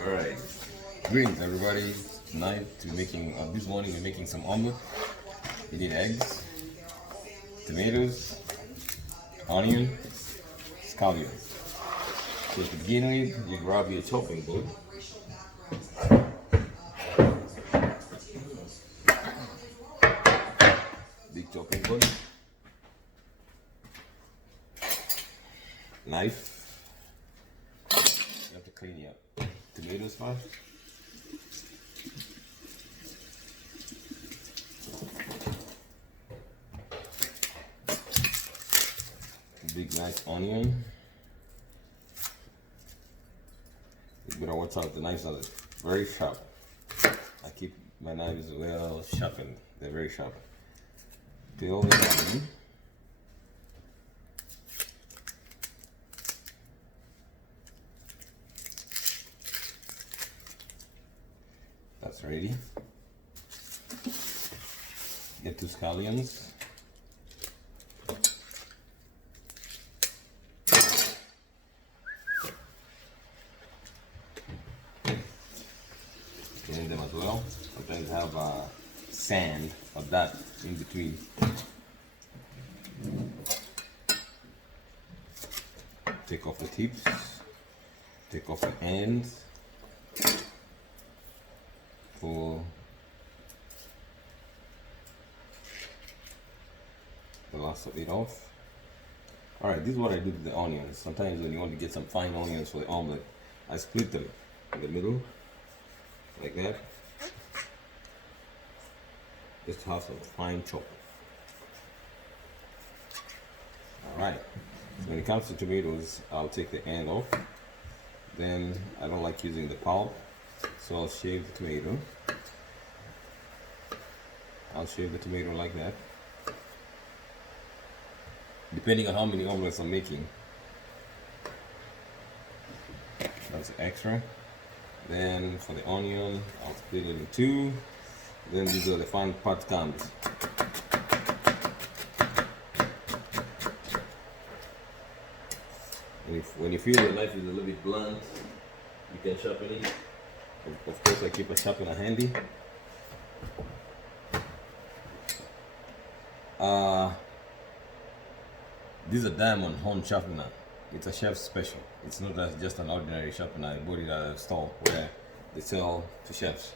Alright, greetings everybody. Tonight this morning we're making some omelet. You need eggs, tomatoes, onion, scallions. So to begin with, you grab your chopping board. Big chopping board. Knife. You have to clean your tomatoes first. Big nice onion. You better watch out, the knives are very sharp. I keep my knives well sharpened, they're very sharp. Peel the onion. That's ready. Get 2 scallions. Clean them as well. Sometimes have sand or that in between. Take off the tips. Take off the ends. Pull the last of it off. Alright, this is what I do with the onions. Sometimes when you want to get some fine onions for the omelet, I split them in the middle, like that. Just have some fine chop. Alright, so when it comes to tomatoes, I'll take the end off. Then I don't like using the pulp, so I'll shave the tomato. I'll shave the tomato like that. Depending on how many omelets I'm making. That's extra. Then for the onion, I'll split it in 2. Then these are the fine part comes. When you feel the knife is a little bit blunt, you can sharpen it. Of course, I keep a sharpener handy. This is a diamond horn sharpener. It's a chef's special. It's not just an ordinary sharpener. I bought it at a store where they sell to chefs.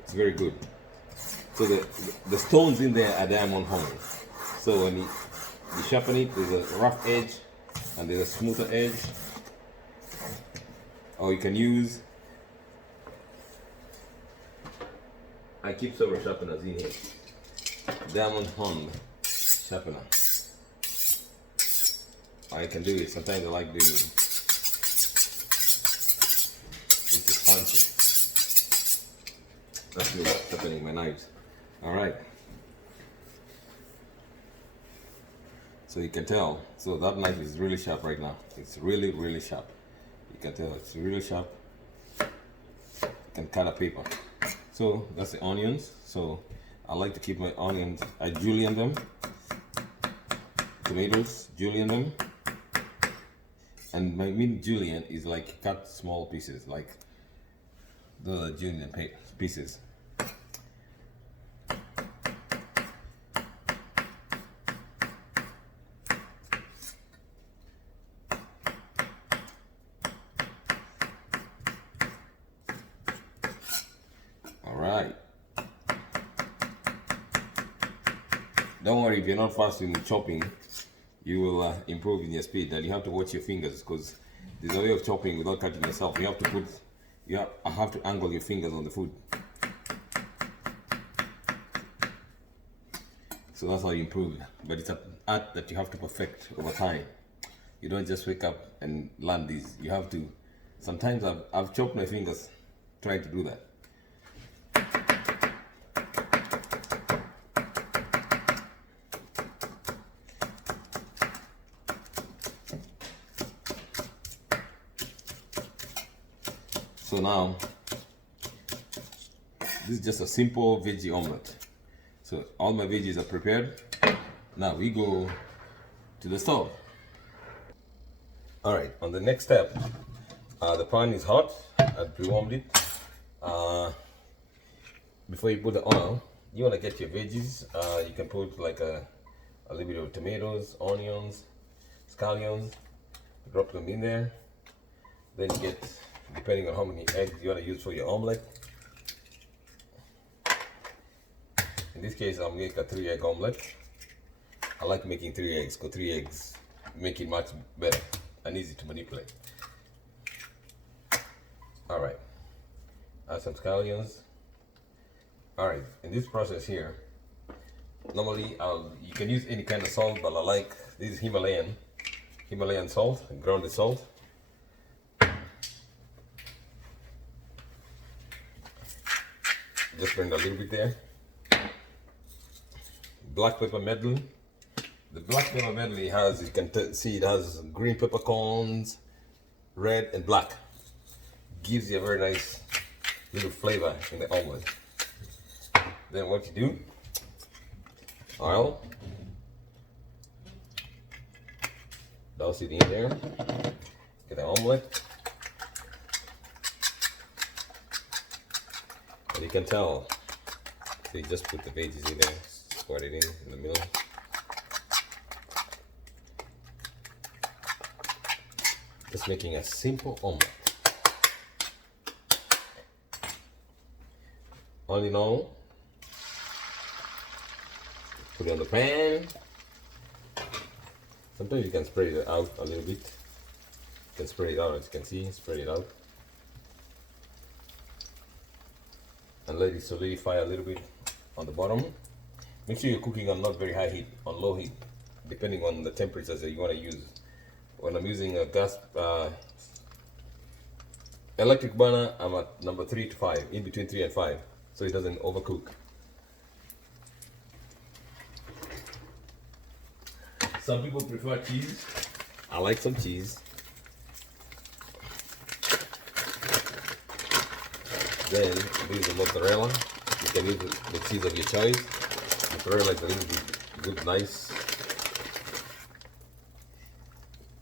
It's very good. So the stones in there are diamond horns. So when you sharpen it, there's a rough edge and there's a smoother edge. Or you can use, I keep several sharpeners in here. Diamond horn sharpener. I can do it. Sometimes I like doing it. This is fancy. That's me sharpening my knives. Alright. So you can tell. So that knife is really sharp right now. It's really, really sharp. You can tell it's really sharp. You can cut a paper. So that's the onions. So I like to keep my onions, I julienne them. Tomatoes, julienne them. And my mean julienne is like cut small pieces, like the julienne pieces. Alright. Don't worry if you're not fast in chopping. You will improve in your speed, and you have to watch your fingers because there's a way of chopping without cutting yourself. You have to angle your fingers on the food. So that's how you improve. But it's an art that you have to perfect over time. You don't just wake up and learn these. You have to. Sometimes I've chopped my fingers trying to do that. So now, this is just a simple veggie omelet. So all my veggies are prepared. Now we go to the stove. All right, on the next step, the pan is hot. I pre-warmed it. Before you put the oil, you want to get your veggies. You can put like a little bit of tomatoes, onions, scallions, drop them in there. Then you get, depending on how many eggs you want to use for your omelet. In this case, I'll make a 3-egg omelet. I like making 3 eggs because 3 eggs make it much better and easy to manipulate. All right, add some scallions. All right, in this process here, normally you can use any kind of salt, but I like this Himalayan salt, grounded salt. Just bring a little bit there. Black pepper medley. The black pepper medley has, you can see it has green peppercorns, red and black. Gives you a very nice little flavor in the omelet. Then what you do, oil, douse it in there, get the omelet. And you can tell, so you just put the veggies in there, squat it in the middle. Just making a simple omelet. All in all, put it on the pan. Sometimes you can spread it out a little bit. You can spread it out, as you can see, spread it out. And let it solidify a little bit on the bottom. Make sure you're cooking on not very high heat, on low heat, depending on the temperatures that you want to use. When I'm using a gas electric burner, I'm at number 3 to 5, in between 3 and 5, so it doesn't overcook. Some people prefer cheese. I like some cheese. Then use the mozzarella. You can use the cheese of your choice. Mozzarella is a little bit good, nice.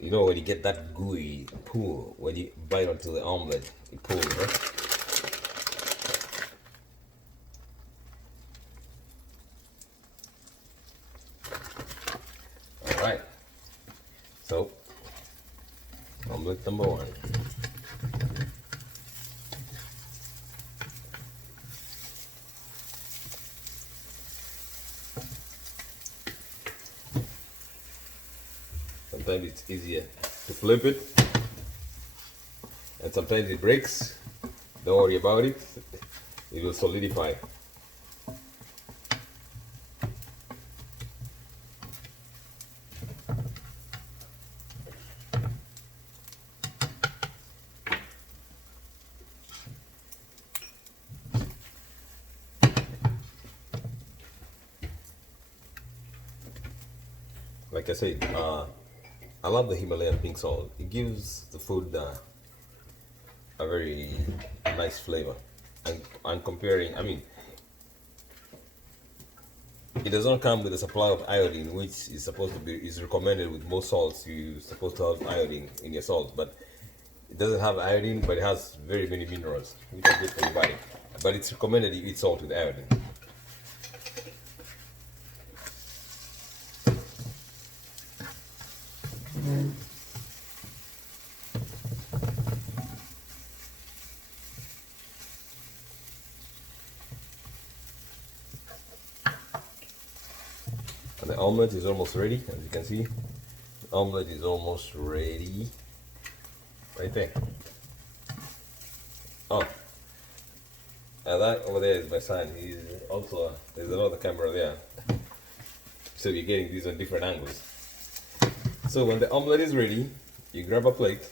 You know when you get that gooey pull, when you bite onto the omelet, it pulls, right? Alright. So, omelet number 1. Sometimes it's easier to flip it, and sometimes it breaks. Don't worry about it, it will solidify. Like I said, I love the Himalayan pink salt. It gives the food a very nice flavor. And I'm comparing, I mean, it does not come with a supply of iodine, which is supposed to be, is recommended with most salts. You're supposed to have iodine in your salt, but it doesn't have iodine, but it has very many minerals, which are good for your body. But it's recommended you eat salt with iodine. And the omelet is almost ready, as you can see. The omelet is almost ready. Right there. Oh. And that over there is my son. He's also, there's another camera there. So you're getting these on different angles. So when the omelet is ready, you grab a plate.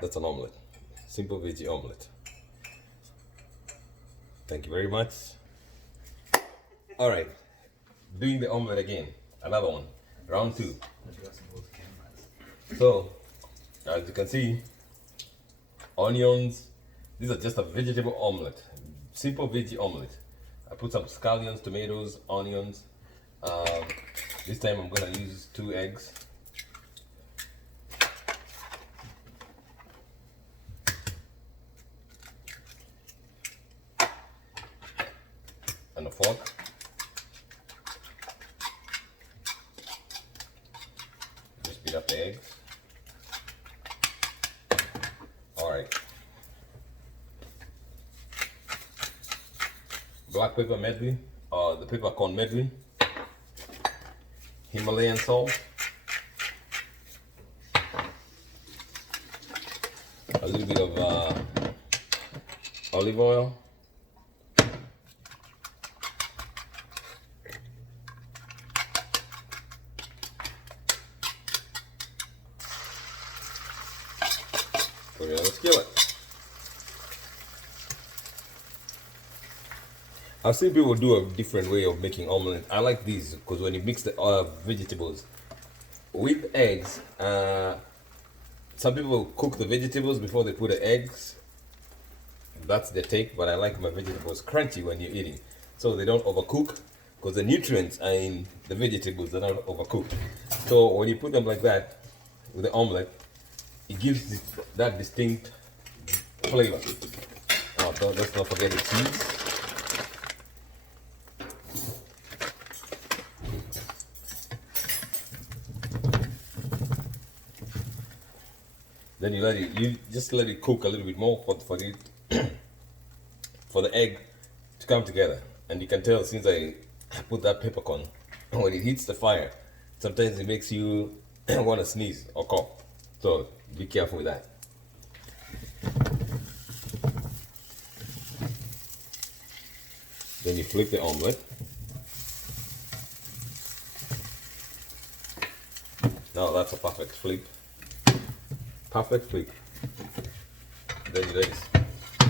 That's an omelet. Simple veggie omelet. Thank you very much. Alright, doing the omelet again. Another one. Round 2. So, as you can see, onions. These are just a vegetable omelet. Simple veggie omelet. I put some scallions, tomatoes, onions. This time I'm gonna use 2 eggs. beat up the eggs. Alright. Black pepper medley, the peppercorn medley, Himalayan salt, a little bit of olive oil, put it on the skillet. I've seen people do a different way of making omelet. I like these because when you mix the vegetables with eggs, some people cook the vegetables before they put the eggs. That's their take, but I like my vegetables crunchy when you're eating, so they don't overcook, because the nutrients are in the vegetables, they're not overcooked. So when you put them like that with the omelet, it gives that distinct flavor. Oh, let's not forget the cheese. Then you just let it cook a little bit more for the egg to come together. And you can tell since I put that peppercorn, when it hits the fire, sometimes it makes you want to sneeze or cough. So be careful with that. Then you flip the omelet. Now that's a perfect flip. Perfect flip. Then you let it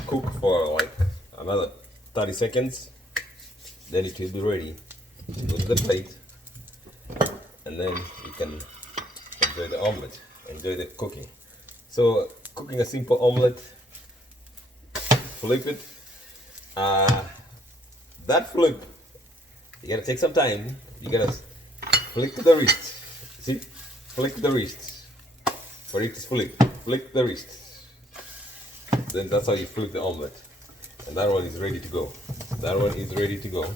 cook for like another 30 seconds. Then it will be ready. Go to the plate, and then you can enjoy the omelet, enjoy the cooking. So cooking a simple omelet, flip it. That flip, you gotta take some time. You gotta flick the wrist. See, flick the wrist. For it to flick the wrist. Then that's how you flip the omelet. And that one is ready to go. That one is ready to go.